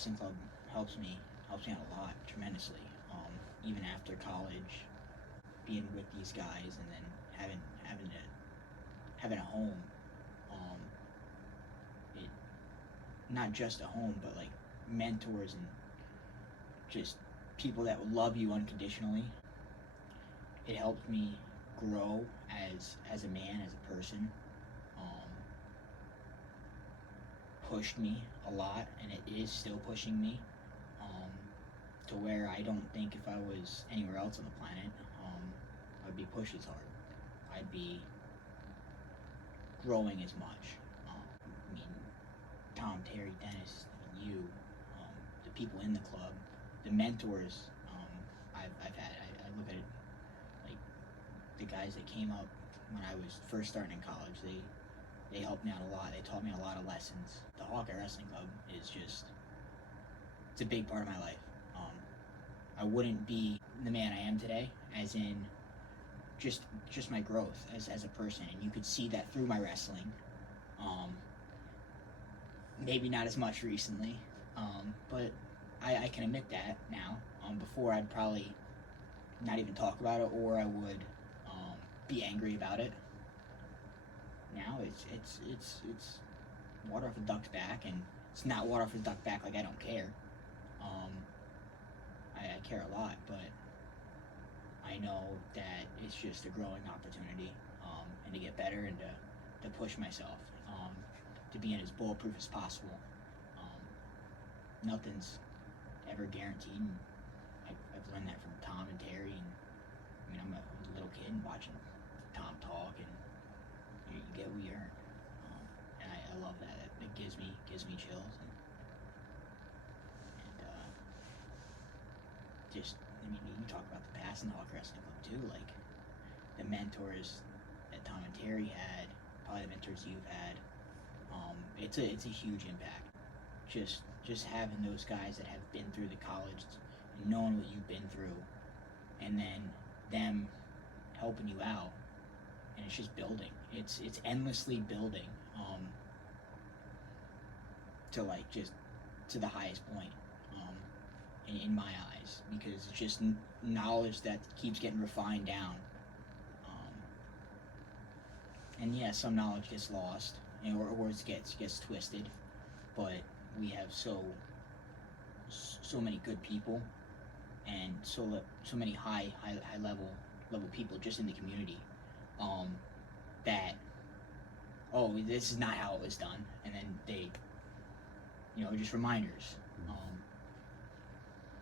Wrestling Club helps me out a lot, tremendously. Even after college, being with these guys and then having a home, it not just a home, but like mentors and just people that will love you unconditionally. It helped me grow as a man, as a person. Pushed me a lot, and it is still pushing me to where I don't think if I was anywhere else on the planet, I'd be pushed as hard. I'd be growing as much. I mean, Tom, Terry, Dennis, you, the people in the club, the mentors I've had. I look at it like the guys that came up when I was first starting in college. They helped me out a lot. They taught me a lot of lessons. The Hawkeye Wrestling Club is it's a big part of my life. I wouldn't be the man I am today, as in just my growth as a person, and you could see that through my wrestling. Maybe not as much recently, but I can admit that now. Before I'd probably not even talk about it, or I would be angry about it. Now it's water off a duck's back, and it's not water off a duck's back like I don't care. I care a lot, but I know that it's just a growing opportunity, and to get better and to push myself, to be as bulletproof as possible. Nothing's ever guaranteed. I've learned that from Tom and Terry, and I mean, I'm a little kid watching Tom talk, and you get what you earn, and I love that. It gives me chills, and just, I mean, you talk about the past in the Hawkeye Wrestling Club too, like the mentors that Tom and Terry had, probably the mentors you've had. It's a huge impact. Just having those guys that have been through the college and knowing what you've been through, and then them helping you out, and it's just building. It's endlessly building, to like just to the highest point, in my eyes, because it's just knowledge that keeps getting refined down. And yeah, some knowledge gets lost, or it gets twisted, but we have so many good people, and so many high level people just in the community, that, oh, this is not how it was done, and then they, just reminders,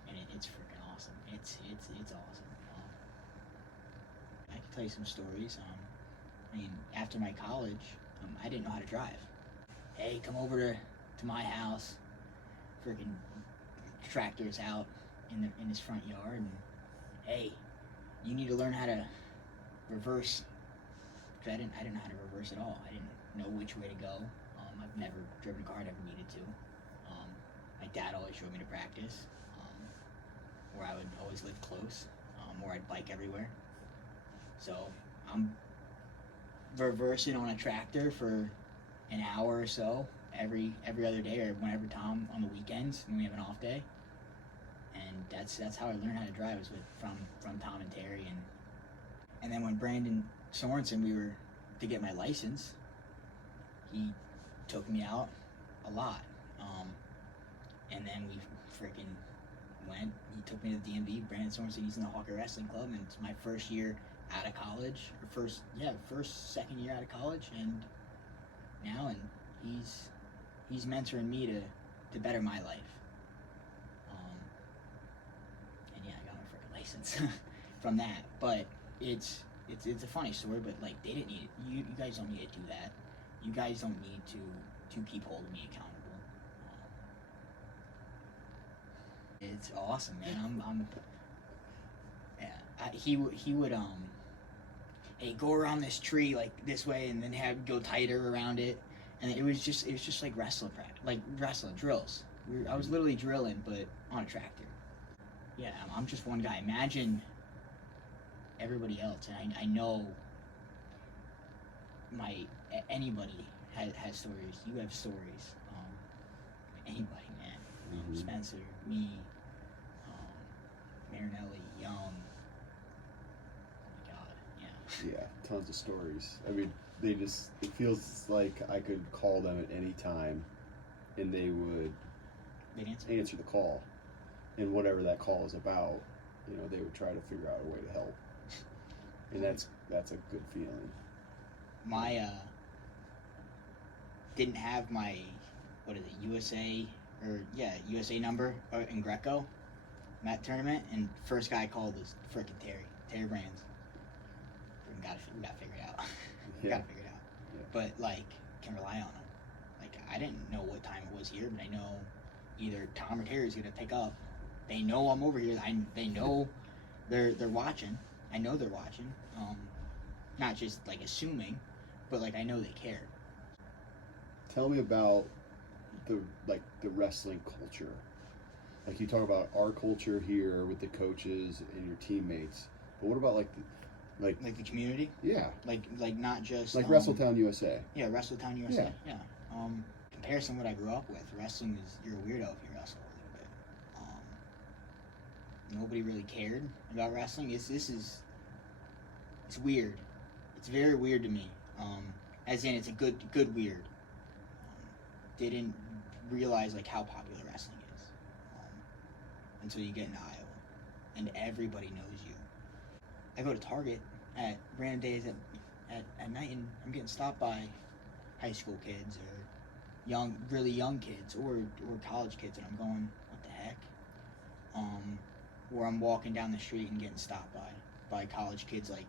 and it's freaking awesome. It's awesome. I can tell you some stories. I mean, after my college, I didn't know how to drive. Hey, come over to my house. Freaking tractor's out in his front yard, and hey, you need to learn how to reverse. Cause I didn't know how to reverse at all. I didn't know which way to go. I've never driven a car. I never needed to. My dad always showed me to practice, where I would always live close, where I'd bike everywhere. So I'm reversing on a tractor for an hour or so every other day, or whenever Tom on the weekends when we have an off day. And that's how I learned how to drive, was from Tom and Terry, and then when Brandon Sorensen, we were to get my license, he took me out a lot, and then we freaking went. He took me to the DMV. Brandon Sorensen, he's in the Hawkeye Wrestling Club, and it's my first year out of college, or second year out of college, and now, and he's mentoring me to better my life. And yeah, I got my freaking license from that. But it's a funny story, but like, they didn't need it. You guys don't need to do that. You guys don't need to keep holding me accountable. It's awesome, man. Yeah. He would hey, go around this tree like this way, and then go tighter around it, and it was just like wrestling practice, like wrestling drills. I was literally drilling, but on a tractor. Yeah, I'm just one guy. Imagine everybody else, and I know anybody has stories. You have stories. Anybody, man. Spencer. Spencer, me, Marinelli, Young. Oh my God, yeah. Yeah, tons of stories. I mean, it feels like I could call them at any time and they'd answer the call. And whatever that call is about, they would try to figure out a way to help. And that's a good feeling. My, didn't have my, USA number in Greco, that tournament, and first guy I called was frickin' Terry Brands. We gotta figure it out. Yeah. Gotta figure it out. Yeah. But, like, can rely on him. Like, I didn't know what time it was here, but I know either Tom or Terry's gonna pick up. They know I'm over here. They know they're watching. I know they're watching. Not just, like, assuming, but, like, I know they care. Tell me about the wrestling culture. Like, you talk about our culture here with the coaches and your teammates, but what about like the community? Yeah. Like not just like WRESTLETOWN USA. Yeah, WRESTLETOWN USA. Yeah. Comparison to what I grew up with, wrestling is, you're a weirdo if you wrestle a little bit. Nobody really cared about wrestling. It's weird. It's very weird to me. As in, it's a good weird. Didn't realize like how popular wrestling is until you get into Iowa, and everybody knows you. I go to Target at random days at night, and I'm getting stopped by high school kids or really young kids or college kids, and I'm going, what the heck? Or I'm walking down the street and getting stopped by college kids, like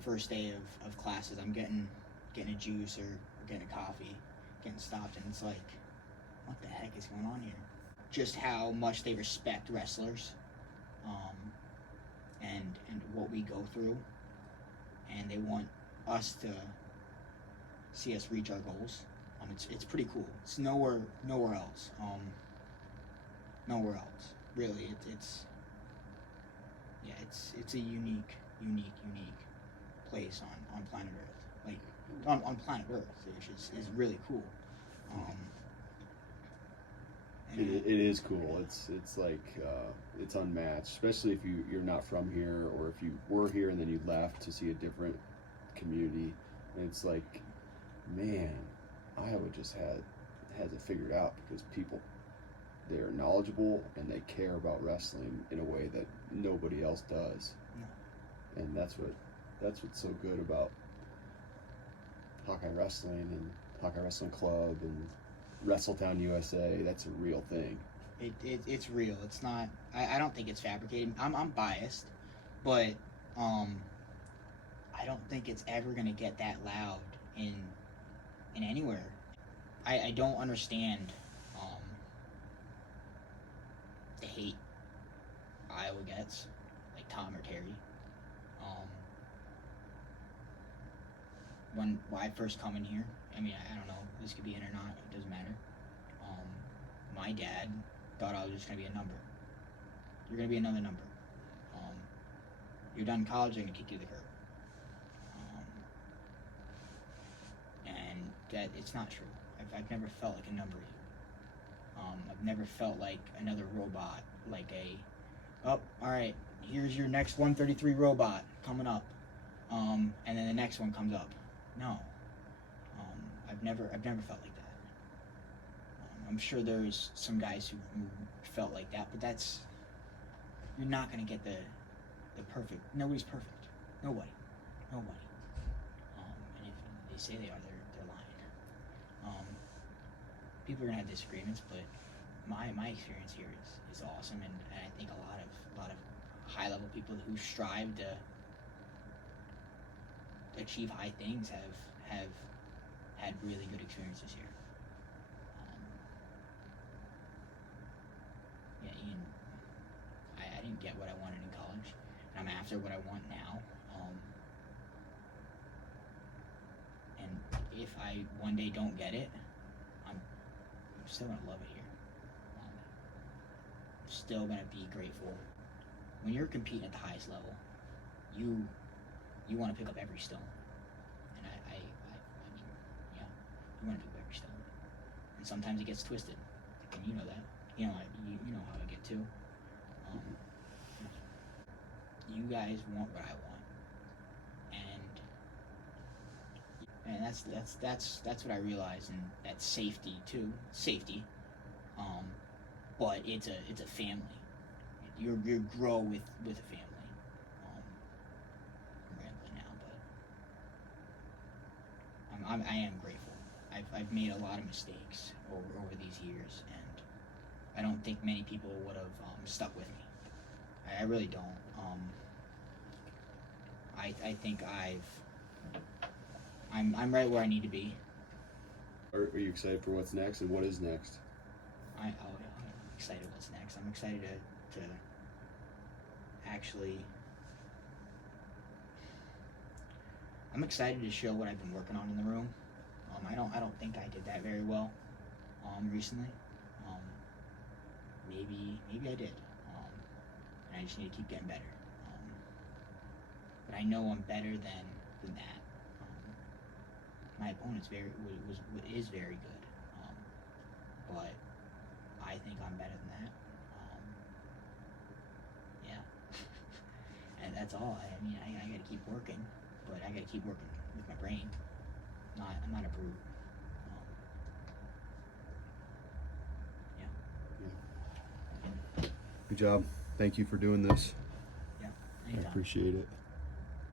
first day of classes. I'm getting a juice or getting a coffee, getting stopped, and it's like, what the heck is going on here? Just how much they respect wrestlers, and what we go through, and they want us to see us reach our goals. It's pretty cool. It's nowhere else. Nowhere else. Really, it's a unique place on planet Earth. Like on planet Earth, which is really cool. It is cool. It's like it's unmatched, especially if you're not from here, or if you were here and then you left to see a different community. And it's like, man, Iowa just has it figured out, because people, they're knowledgeable and they care about wrestling in a way that nobody else does. Yeah. And that's what's so good about Hawkeye Wrestling and Hawkeye Wrestling Club and WRESTLETOWN USA. That's a real thing. It's real. It's not. I don't think it's fabricated. I'm biased, but I don't think it's ever gonna get that loud in anywhere. I don't understand the hate Iowa gets, like Tom or Terry. When I first come in here, I mean, I don't know, this could be in or not, it doesn't matter. My dad thought I was just gonna be a number. You're gonna be another number. You're done college, they're gonna kick you to the curb. And that it's not true. I've never felt like a number here. I've never felt like another robot, like alright, here's your next 133 robot coming up. And then the next one comes up. No. I've never felt like that. I'm sure there's some guys who felt like that, but you're not gonna get the perfect. Nobody's perfect. Nobody. And if they say they are, they're lying. People are gonna have disagreements, but my experience here is awesome, and I think a lot of high level people who strive to achieve high things have had really good experiences here. I didn't get what I wanted in college, and I'm after what I want now. And if I one day don't get it, I'm still gonna love it here. I'm still gonna be grateful. When you're competing at the highest level, you want to pick up every stone. And I mean, yeah, you want to pick up every stone. And sometimes it gets twisted, and you know that. You know too. You guys want what I want, and that's what I realized, and that's safety too. Safety, but it's a family. You grow with a family. I'm rambling now, but I am grateful. I've made a lot of mistakes over these years, and I don't think many people would have stuck with me. I really don't. I think I'm right where I need to be. Are you excited for what's next, and what is next? I'm excited what's next. I'm excited to actually. I'm excited to show what I've been working on in the room. I don't think I did that very well recently. Maybe I did. And I just need to keep getting better. But I know I'm better than that. My opponent's is very good. But I think I'm better than that. Yeah. And that's all. I mean, I gotta keep working, but I gotta keep working with my brain. I'm not a brute. Good job. Thank you for doing this. Yeah. I Anytime. appreciate it.